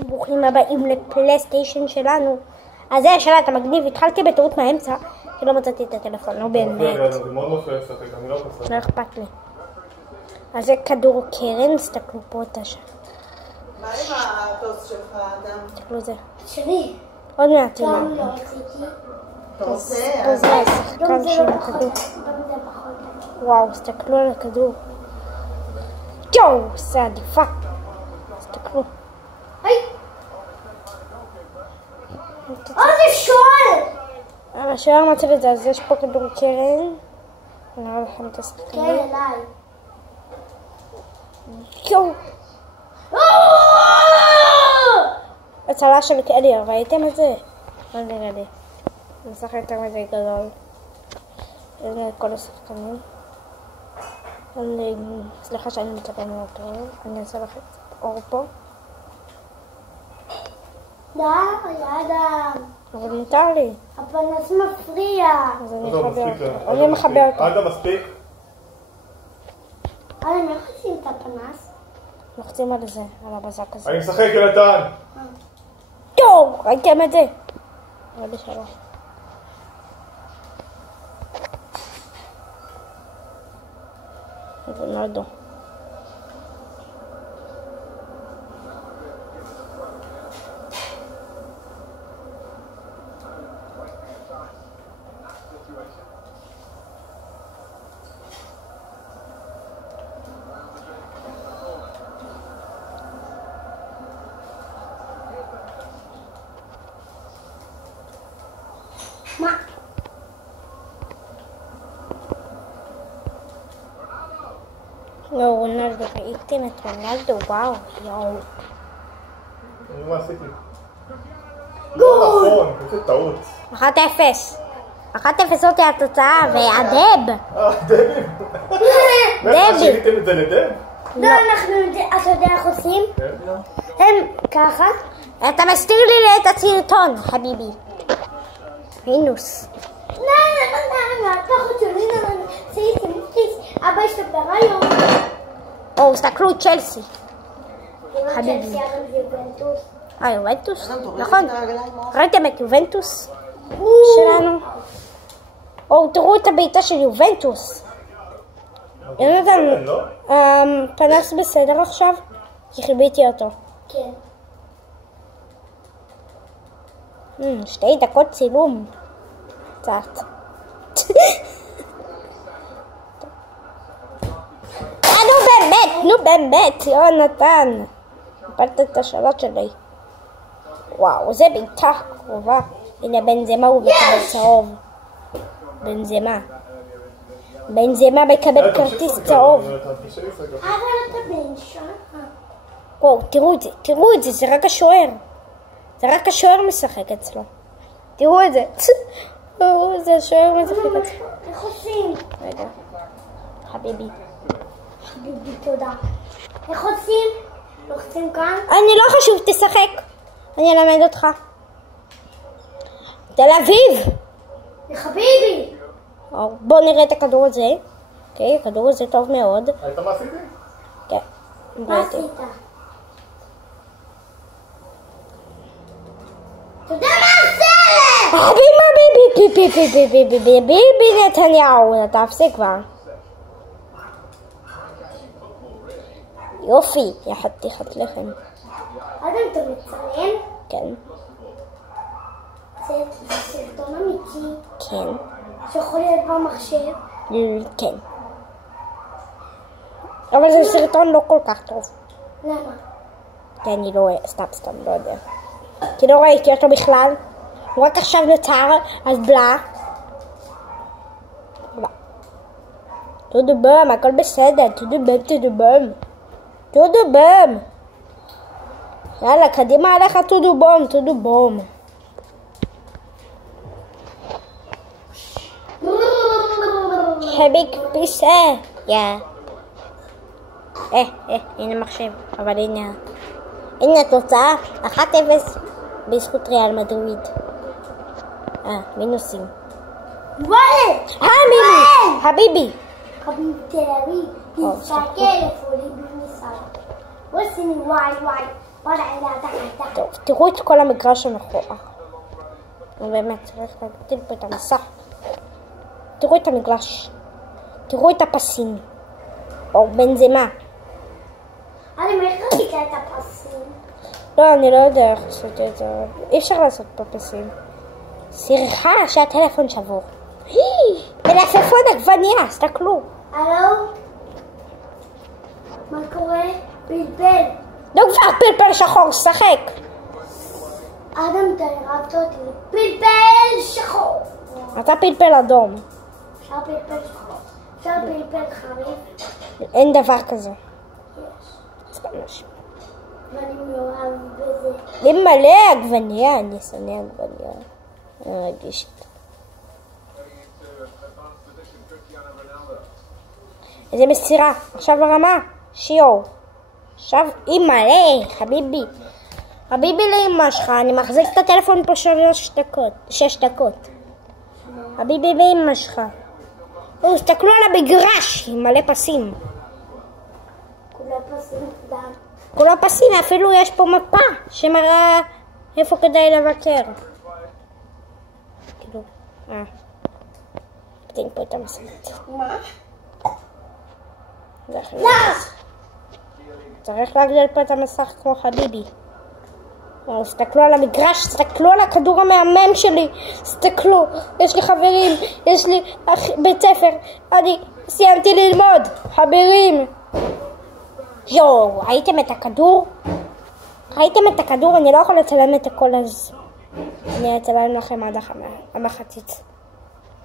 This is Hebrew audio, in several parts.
ברוכים הבאים לפלייסטיישן שלנו. אז זה השאלה, אתה מגניב, התחלתי בטעות מהאמצע כי לא מצאתי את הטלפון, לא באמת. זה מאוד מפריע לשחק, אני לא פסק. לא אכפת לי. אז זה כדור קרן, תסתכלו פה את השם. מה עם הטוס שלך, אדם? תסתכלו זה. שלי. עוד מעט גם אימא. לא רציתי. אתה רוצה? פה זה השחקן של הכדור. וואו, תסתכלו על הכדור. יואו, זה עדיפה. תסתכלו. היי! זה שואל! השוער מצב את זה, אז יש פה כדור קרן. אני אראה לכם את כן, השחקנים. אליי. יואו! הצלה של קלייר, ראיתם את זה? לא נראה לי. אני משחק יותר מדי גדול. הנה כל השחקנים. סליחה שאני מצפה מאוד טוב. אני אעשה לכם אור פה. די, אדם. אבל מותר לי. הפנס מפריע. אז אני אחבר אותו. אני מחבר אותו. אדם מספיק? אדם, איך עושים את הפנס? לוחצים על זה, על הבזק הזה. אני משחק ילדן. יואו! ראיתם את זה? עוד שלוש. רונלדו. מה? יואו, רונלדו, ראיתם את רונלדו? וואו, יואו. מה עשיתי? לא נכון, איזה טעות. 1-0. 1-0 אותי התוצאה, והדב. דבי. דבי. שיניתם את זה לדב? לא, אנחנו, אתה יודע איך עושים? הם ככה. אתה מסתיר לי את הסרטון, חביבי. מינוס. לא, ככה שלי, אבא יש לו ברעיון. או, תסתכלו צ'לסי. חביבי. יובנטוס. יובנטוס? נכון. ראיתם את יובנטוס שלנו? או, תראו את הבעיטה של יובנטוס. יונתן, פנס בסדר עכשיו? כי חיביתי אותו. כן. 2 דקות צילום. קצת. נו באמת, יונתן. הפלת את השאלות שלי. וואו, זה בעיטה קרובה. הנה בנזמה הוא מקבל צהוב. בנזמה מקבל כרטיס צהוב. אבל אתה בן שעה. וואו, תראו את זה, זה רק השוער. זה רק השוער משחק אצלו. תראו את זה. זה השוער משחק אצלו. איך עושים? רגע. חביבי. חביבי, תודה. איך עושים? לוחצים כאן? אני לא חשוב, תשחק. אני אלמד אותך. תל אביב! חביבי! בוא נראה את הכדור הזה. אוקיי, הכדור הזה טוב מאוד. היית מה עשיתי? כן. מה עשית? אתה יודע מה עושה? ביבי נתניהו, תפסיק כבר. יופי, יא חתיכת לחם. אדם, אתה מצלם? כן. זה סרטון אמיתי כן. שיכול להיות במחשב. כן. אבל זה סרטון לא כל כך טוב. למה? כי אני לא רואה, סתם, לא יודע. כי לא ראיתי אותו בכלל. הוא רק עכשיו נוצר, אז בלה. תודבם, הכל בסדר, תודבם. יאללה, קדימה עליך תודבום. חביק פיסה. הנה מחשב, אבל הנה התוצאה, 1-0 בזכות ריאל מדריד. מינוסים. וואלה! חביבי. חביב תל אביב, תסתכל איפה לי במשרד. واسمي واي واي ولا لا تحت טוב, תראו את כל המגרש המכוער. באמת, צריך להגדיל פה את המסך. תראו את המגרש. תראו את הפסים. או בנזמה. אני איך ראית את הפסים? לא, אני לא יודע איך לעשות את זה. אי אפשר לעשות פה פסים. סליחה שהטלפון שבור. מלפפון עגבניה, תסתכלו. הלו? מה קורה? פלפל. לא כבר פלפל שחור, שחק. אדם, אתה הרבת אותי. פלפל שחור. אתה פלפל אדום. אפשר פלפל שחור. אפשר פלפל חריף. אין דבר כזה. יש. ואני מאוהב בזה. לי מלא עגבניה, אני שונא עגבניה. אני רגיש. איזה מסירה. עכשיו הרמה. שיו. עכשיו אימא'לה, חביבי. חביבי לאמא שלך, אני מחזיק את הטלפון פה 6 דקות. חביבי לאמא שלך. תסתכלו על המגרש עם מלא פסים. כולה פסים דם. כולה פסים, אפילו יש פה מפה שמראה איפה כדאי לבקר. כאילו, נקטין פה את המסכת. מה? לא! צריך להגדיל פה את המסך כמו חביבי. תסתכלו על המגרש, תסתכלו על הכדור המהמם שלי, תסתכלו, יש לי חברים, יש לי בית ספר, אני סיימתי ללמוד, חברים. יואו, ראיתם את הכדור? ראיתם את הכדור? אני לא יכול לצלם את הכל אז אני אצלם לכם עד המחצית.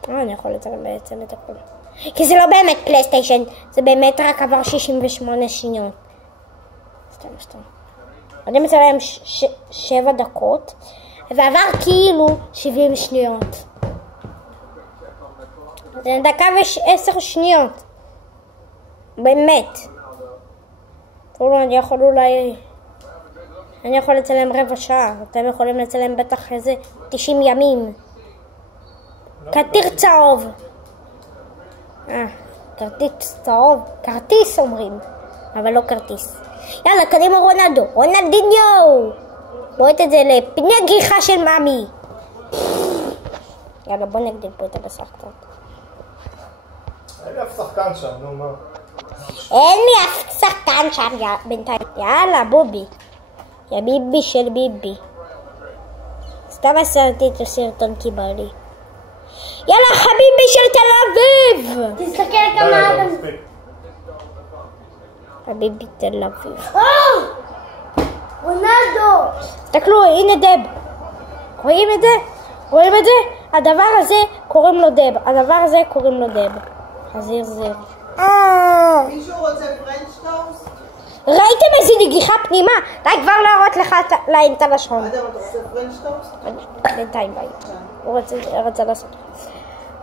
אני יכול לצלם בעצם את הכל כי זה לא באמת פלייסטיישן, זה באמת רק עבר 68 שניות. סתם אני מצלם 7 דקות ועבר כאילו 70 שניות. זה דקה ו10 שניות באמת. תראו, אני יכול לצלם רבע שעה, אתם יכולים לצלם בטח איזה 90 ימים. כתיר צהוב. כרטיס צהוב, כרטיס אומרים, אבל לא כרטיס. יאללה, קדימה רונלדו, רונלדיניו. בואו את זה לפני גיחה של מאמי. יאללה, בוא נגדיל פה את הבשר קצת. אין לי אף שחקן שם, נו מה. אין לי אף שחקן שם בינתיים. יאללה, בובי. יא ביבי של ביבי. סתם עשיתי את הסרטון כי בא לי. יאללה, חביבי של תל אביב. תסתכל כמה אדם. חביבי תל אביב. רונלדו. תסתכלו, הנה דב. רואים את זה? רואים את זה? הדבר הזה קוראים לו דב. הדבר הזה קוראים לו דב. חזיר זיר. מישהו רוצה פרנץ' טוסט? ראיתם איזה נגיחה פנימה? די כבר להראות לך להם את הלשון. אדם, אתה רוצה פרנץ' טוסט? בינתיים ביי. הוא רוצה לעשות.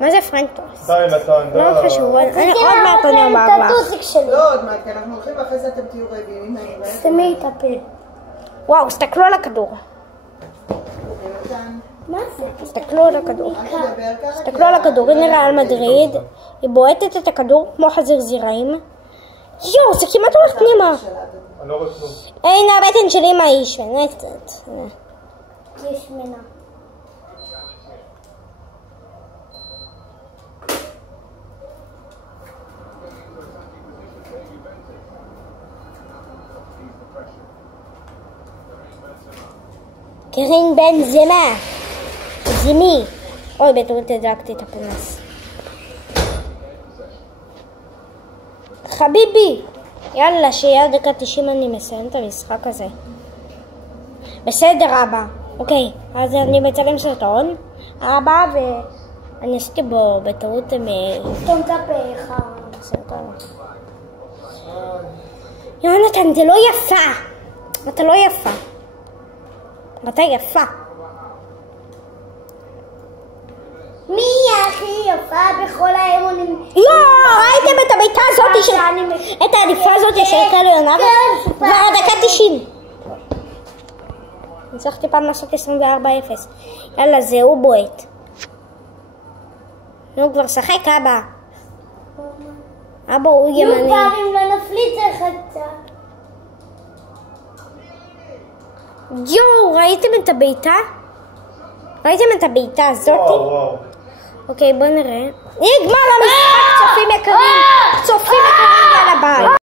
מה זה פרנץ' טוסט? די נתן, די. לא חשוב, עוד מעט אני אומר לך. לא, עוד מעט, כי אנחנו הולכים ואחרי זה אתם תהיו רעבים. סתמי את הפה. וואו, תסתכלו על הכדור. נתן, מה זה? תסתכלו על הכדור. אל תדבר ככה. תסתכלו על הכדור, הנה ריאל מדריד. היא בועטת את הכדור כמו חזיר זיריים. יואו, זה כמעט הולך פנימה. אני לא רואה כלום. הנה הבטן שלי מה היא שונה קצת. יש מנה. קרין בנזמה. זימי. אוי, בטעות הדלקתי את הפנס. חביבי. יאללה, שיהיה דקה 90 אני מסיים את המשחק הזה. בסדר, אבא. אוקיי, אז אני מצלם סרטון. אבא, ואני עשיתי בו בטעות סתום את הפה. סרטון. יונתן, זה לא יפה. אתה לא יפה. אתה יפה. מי הכי יפה בכל האמונים? ראיתם את הביתה הזאת את העדיפה הזאת של קליונר? כבר דקה 90. אני צריכתי פעם לעשות 24-0. יאללה, זהו בועט. נו, כבר שחק אבא. אבא הוא ימני. נו, פעמים לא נפליץ אחד קצת. יואו, ראיתם את הביתה? ראיתם את הביתה הזאת? וואו. אוקיי, בוא נראה. נגמר המשחק!